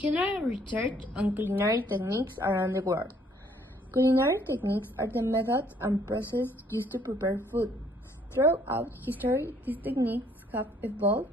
General research on culinary techniques around the world. Culinary techniques are the methods and processes used to prepare food. Throughout history, these techniques have evolved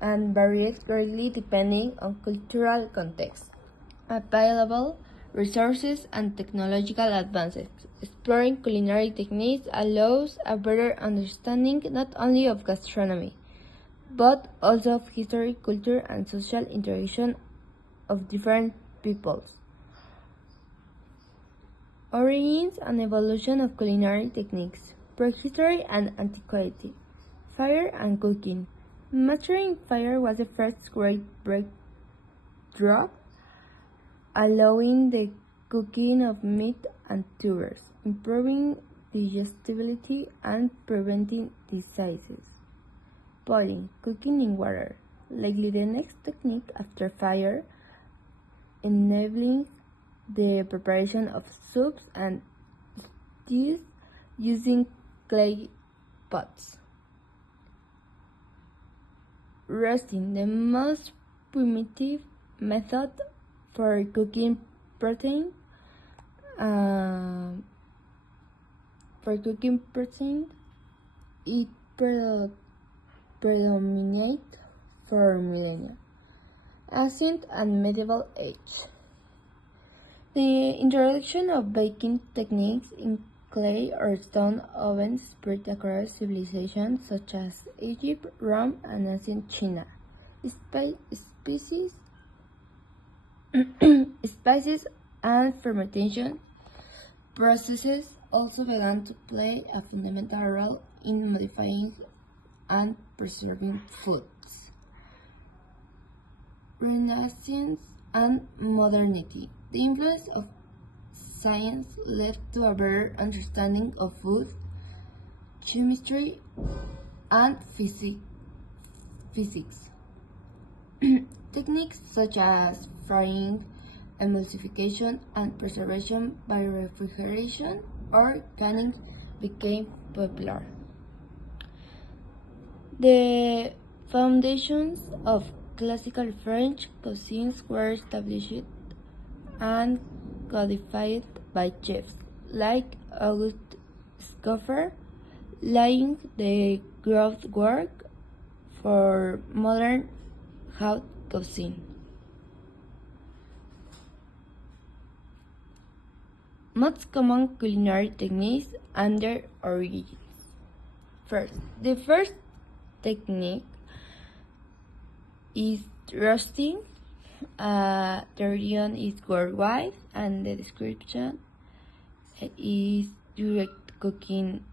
and varied greatly depending on cultural context, available resources, and technological advances. Exploring culinary techniques allows a better understanding not only of gastronomy, but also of history, culture, and social interaction of different peoples. Origins and evolution of culinary techniques. Prehistory and antiquity. Fire and cooking. Mastering fire was the first great breakthrough, allowing the cooking of meat and tuberous, improving digestibility and preventing diseases. Boiling, cooking in water, likely the next technique after fire, enabling the preparation of soups and stews using clay pots. Roasting, the most primitive method for cooking protein. It predominated for millennia. Ancient and medieval age. The introduction of baking techniques in clay or stone ovens spread across civilizations such as Egypt, Rome, and ancient China. Spices and fermentation processes also began to play a fundamental role in modifying and preserving foods. Renaissance and modernity. The influence of science led to a better understanding of food, chemistry, and physics. Techniques such as frying, emulsification, and preservation by refrigeration or canning became popular. The foundations of classical French cuisine were established and codified by chefs like Auguste Escoffier, laying the groundwork for modern haute cuisine. Most common culinary techniques and their origins. The first technique is roasting. The origin is worldwide, and the description is direct cooking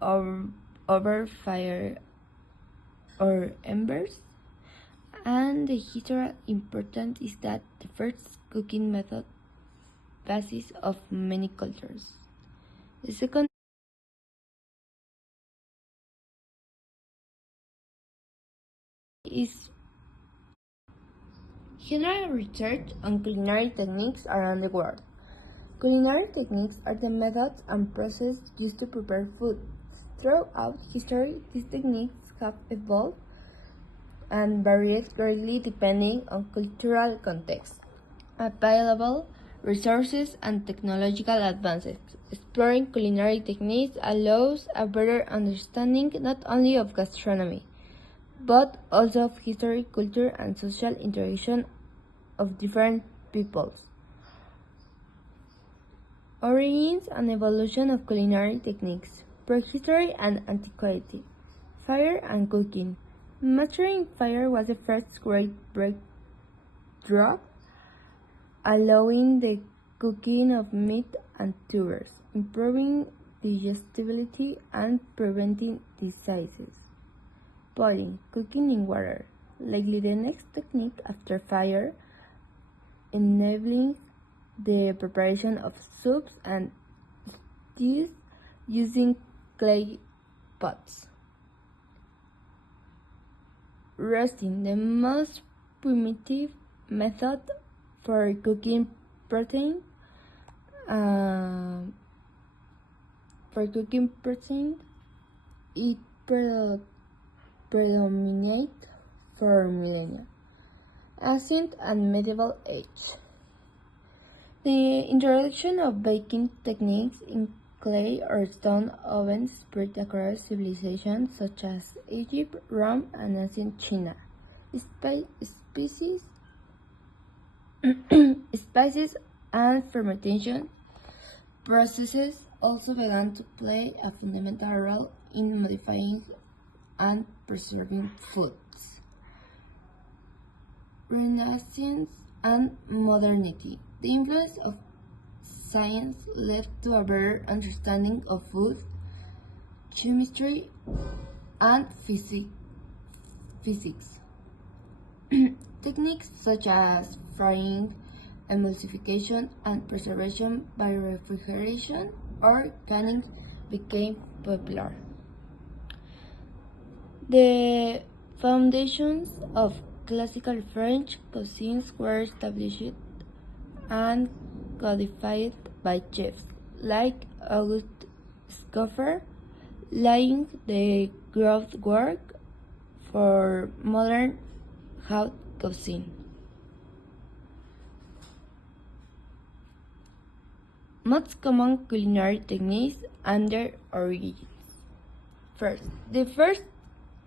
over fire or embers. And the historical importance is that the first cooking method basis of many cultures. The second is general research on culinary techniques around the world. Culinary techniques are the methods and processes used to prepare food. Throughout history, these techniques have evolved and varied greatly depending on cultural context, available resources, and technological advances. Exploring culinary techniques allows a better understanding not only of gastronomy, but also of history, culture, and social interaction of different peoples. Origins and evolution of culinary techniques. Prehistory and antiquity. Fire and cooking. Mastering fire was the first great breakthrough, allowing the cooking of meat and tuberous, improving digestibility and preventing diseases. Boiling, cooking in water, likely the next technique after fire, enabling the preparation of soups and stews using clay pots. Roasting, the most primitive method for cooking protein. It predominated for millennia. Ancient and Medieval Age. The introduction of baking techniques in clay or stone ovens spread across civilizations such as Egypt, Rome, and ancient China. Species, spices and fermentation processes also began to play a fundamental role in modifying and preserving foods. Renaissance and modernity. The influence of science led to a better understanding of food, chemistry, and physics. Techniques such as frying, emulsification, and preservation by refrigeration or canning became popular. The foundations of classical French cuisine were established and codified by chefs like Auguste Escoffier, laying the groundwork for modern haute cuisine. Most common culinary techniques and their origins. First, the first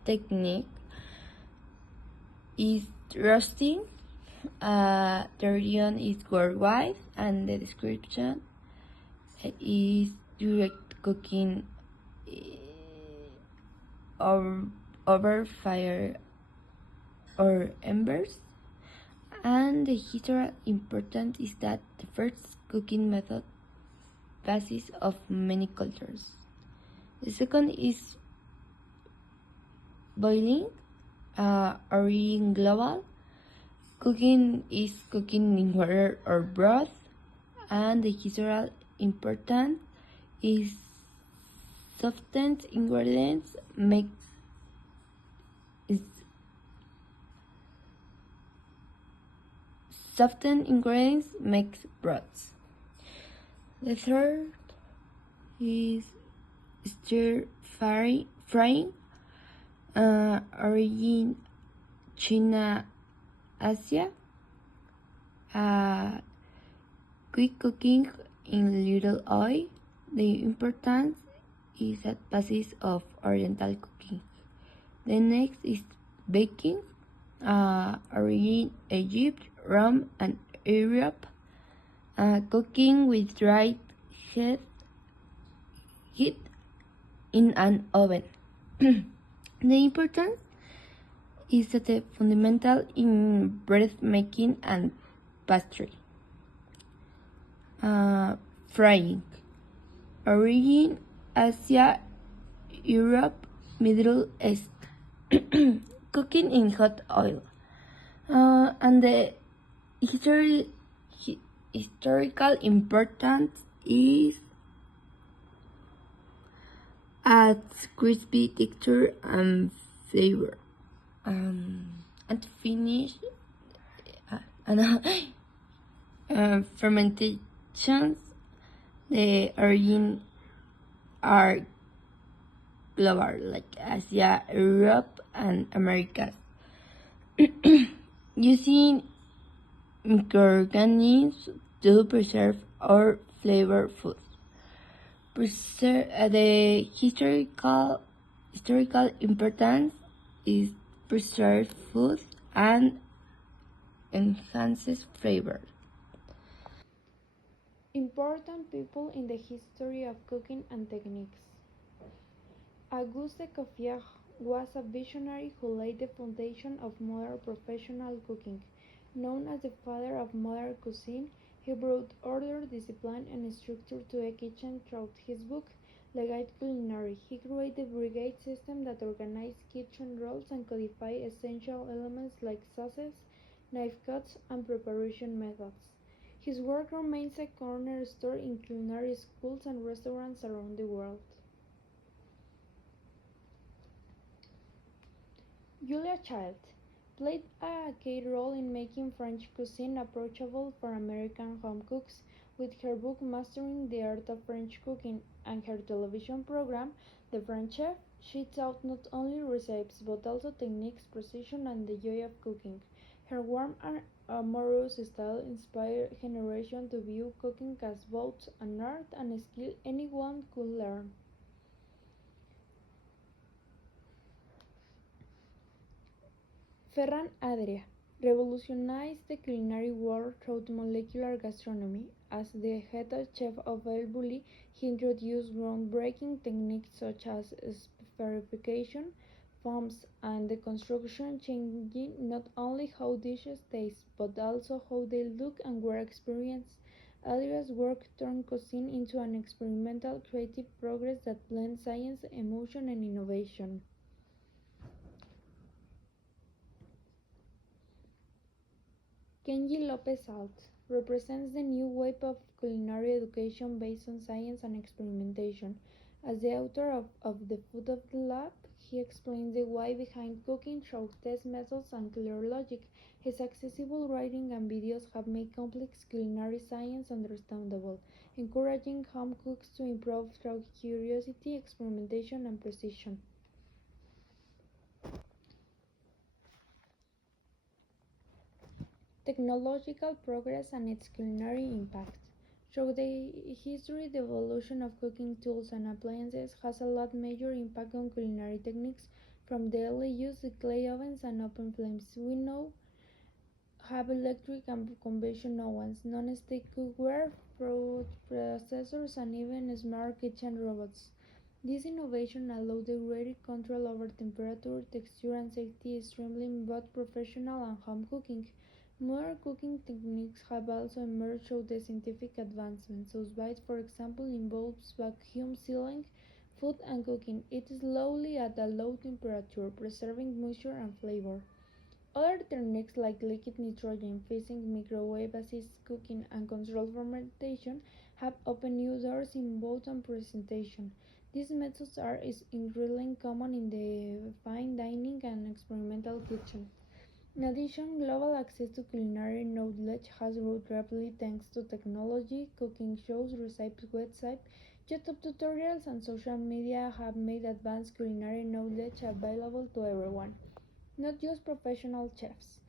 technique is roasting. The origin is worldwide, and the description is direct cooking over fire or embers. And the historical importance is that the first cooking method basis of many cultures. The second is boiling, origin global. Cooking is cooking in water or broth, and the historical importance is softened ingredients make broths. The third is stir frying, origin China, Asia. Quick cooking in little oil. The importance is a basis of Oriental cooking. The next is baking, origin Egypt, Rome, and Europe. Cooking with dry heat in an oven. The importance is the fundamental in bread making and pastry. Frying, origin Asia, Europe, Middle East. Cooking in hot oil. And the historical importance is adds crispy texture and flavor. And to finish, fermentations, the origin are global, like Asia, Europe, and Americas. Using microorganisms to preserve or flavor food. The historical importance is preserve food and enhances flavor. Important people in the history of cooking and techniques. Auguste Escoffier was a visionary who laid the foundation of modern professional cooking. Known as the father of modern cuisine, he brought order, discipline, and structure to a kitchen through his book, Le Guide Culinary. He created a brigade system that organized kitchen roles and codified essential elements like sauces, knife cuts, and preparation methods. His work remains a cornerstone in culinary schools and restaurants around the world. Julia Child played a key role in making French cuisine approachable for American home cooks. With her book Mastering the Art of French Cooking and her television program, The French Chef, she taught not only recipes but also techniques, precision, and the joy of cooking. Her warm and amorous style inspired generations to view cooking as both an art and a skill anyone could learn. Ferran Adria revolutionized the culinary world through molecular gastronomy. As the head chef of El Bulli, he introduced groundbreaking techniques such as spherification, foams, and deconstruction, changing not only how dishes taste, but also how they look and were experienced. Adria's work turned cuisine into an experimental creative progress that blends science, emotion, and innovation. Kenji Lopez Alt represents the new wave of culinary education based on science and experimentation. As the author of The Food of the Lab, he explains the why behind cooking through test methods and clear logic. His accessible writing and videos have made complex culinary science understandable, encouraging home cooks to improve through curiosity, experimentation, and precision. Technological progress and its culinary impact. Through the history, the evolution of cooking tools and appliances has allowed major impact on culinary techniques, from daily use to clay ovens and open flames. We now have electric and conventional ovens, non-stick cookware, food processors, and even smart kitchen robots. This innovation allowed the greater control over temperature, texture, and safety, streamlining both professional and home cooking. Modern cooking techniques have also emerged through the scientific advancements. Sous vide, for example, involves vacuum sealing food and cooking it slowly at a low temperature, preserving moisture and flavor. Other techniques like liquid nitrogen freezing, microwave-assisted cooking, and controlled fermentation have opened new doors in both and presentation. These methods are increasingly common in the fine dining and experimental kitchen. In addition, global access to culinary knowledge has grown rapidly thanks to technology. Cooking shows, recipes, websites, YouTube tutorials, and social media have made advanced culinary knowledge available to everyone, not just professional chefs.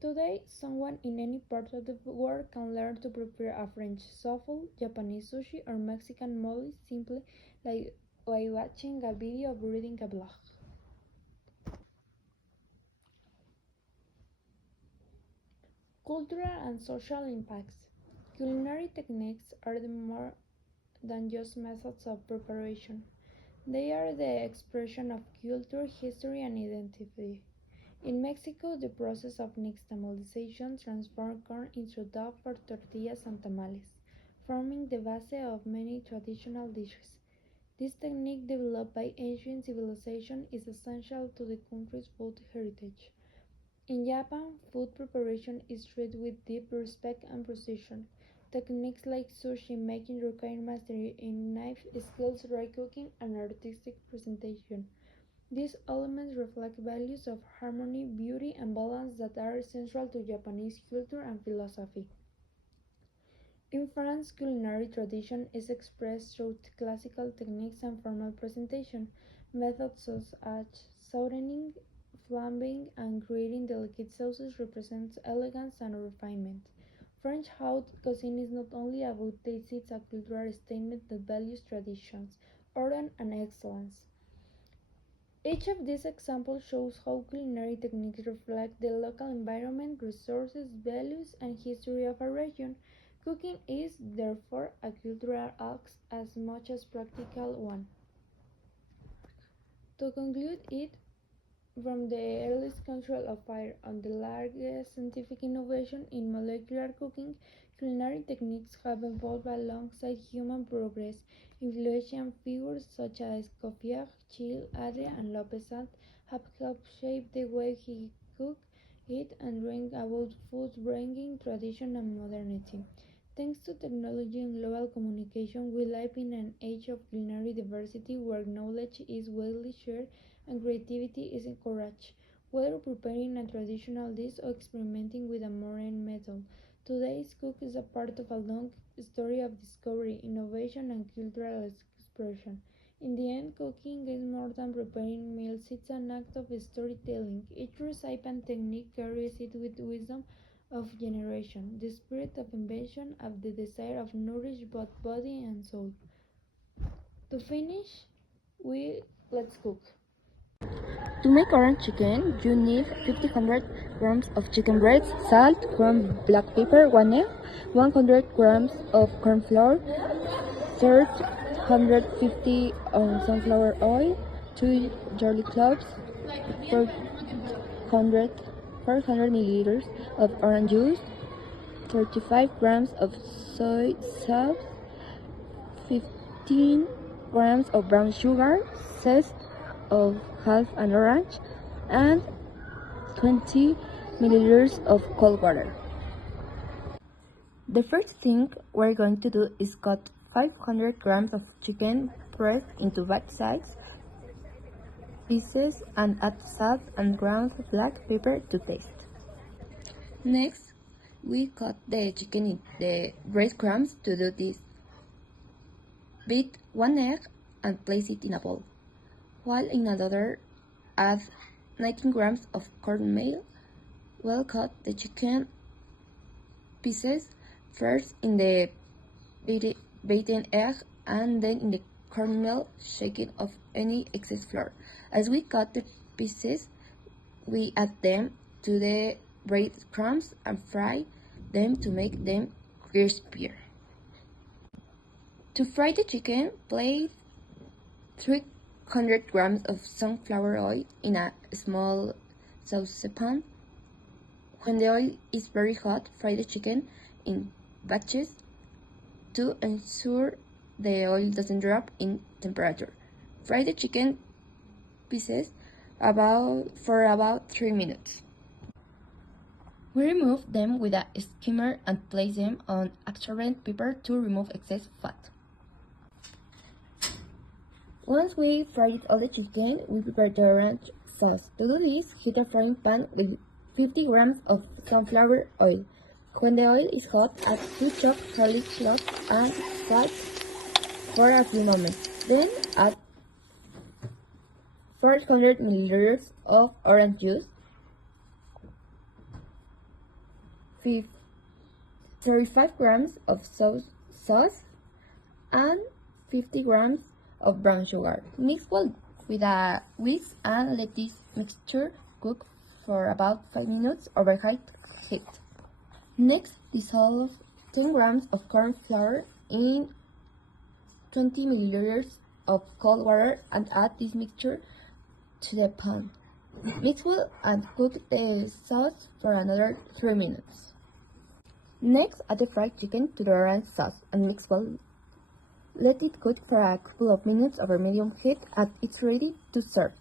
Today, someone in any part of the world can learn to prepare a French souffle, Japanese sushi, or Mexican mole simply like by watching a video or reading a blog. Cultural and social impacts. Culinary techniques are more than just methods of preparation. They are the expression of culture, history, and identity. In Mexico, the process of nixtamalization transformed corn into dough for tortillas and tamales, forming the base of many traditional dishes. This technique, developed by ancient civilization, is essential to the country's food heritage. In Japan, food preparation is treated with deep respect and precision. Techniques like sushi making require mastery in knife skills, dry cooking, and artistic presentation. These elements reflect values of harmony, beauty, and balance that are central to Japanese culture and philosophy. In France, culinary tradition is expressed through classical techniques and formal presentation. Methods such as sautéing, flambing, and creating delicate sauces represent elegance and refinement. French haute cuisine is not only about taste, it's a cultural statement that values traditions, order, and excellence. Each of these examples shows how culinary techniques reflect the local environment, resources, values, and history of a region. Cooking is, therefore, a cultural act as much as practical one. To conclude it, from the earliest control of fire on the largest scientific innovation in molecular cooking, culinary techniques have evolved alongside human progress. Influential figures such as Cofiach, Chil, Adria, and Lopez have helped shape the way he cooked, eat, and drank about food, bringing tradition and modernity. Thanks to technology and global communication, we live in an age of culinary diversity where knowledge is widely shared and creativity is encouraged. Whether preparing a traditional dish or experimenting with a modern method, today's cook is a part of a long story of discovery, innovation, and cultural expression. In the end, cooking is more than preparing meals, it's an act of storytelling. Each recipe and technique carries it with wisdom of generation, the spirit of invention, of the desire of nourish both body and soul. To finish, let's cook. To make orange chicken, you need 500 grams of chicken breast, salt, ground black pepper, 1 egg, 100 grams of corn flour, 350 sunflower oil, 2 garlic cloves, 400, 400 milliliters of orange juice, 35 grams of soy sauce, 15 grams of brown sugar, zest of half an orange, and 20 milliliters of cold water. The first thing we're going to do is cut 500 grams of chicken breast into bite-sized pieces and add salt and ground black pepper to taste. Next, we cut the chicken in the breadcrumbs. To do this, beat 1 egg and place it in a bowl, while in another add 19 grams of cornmeal. Well, cut the chicken pieces first in the beaten egg and then in the cornmeal, shaking off any excess flour. As we cut the pieces, we add them to the breadcrumbs and fry them to make them crispier. To fry the chicken, place 300 grams of sunflower oil in a small saucepan. When the oil is very hot, fry the chicken in batches to ensure the oil doesn't drop in temperature. Fry the chicken pieces for about 3 minutes. We remove them with a skimmer and place them on absorbent paper to remove excess fat. Once we fried all the chicken, we prepare the orange sauce. To do this, heat a frying pan with 50 grams of sunflower oil. When the oil is hot, add 2 chopped garlic cloves and fry for a few moments. Then add 400 milliliters of orange juice, 35 grams of sauce, and 50 grams of brown sugar. Mix well with a whisk and let this mixture cook for about 5 minutes over high heat. Next, dissolve 10 grams of corn flour in 20 milliliters of cold water and add this mixture to the pan. Mix well and cook the sauce for another 3 minutes. Next, add the fried chicken to the orange sauce and mix well. Let it cook for a couple of minutes over medium heat and it's ready to serve.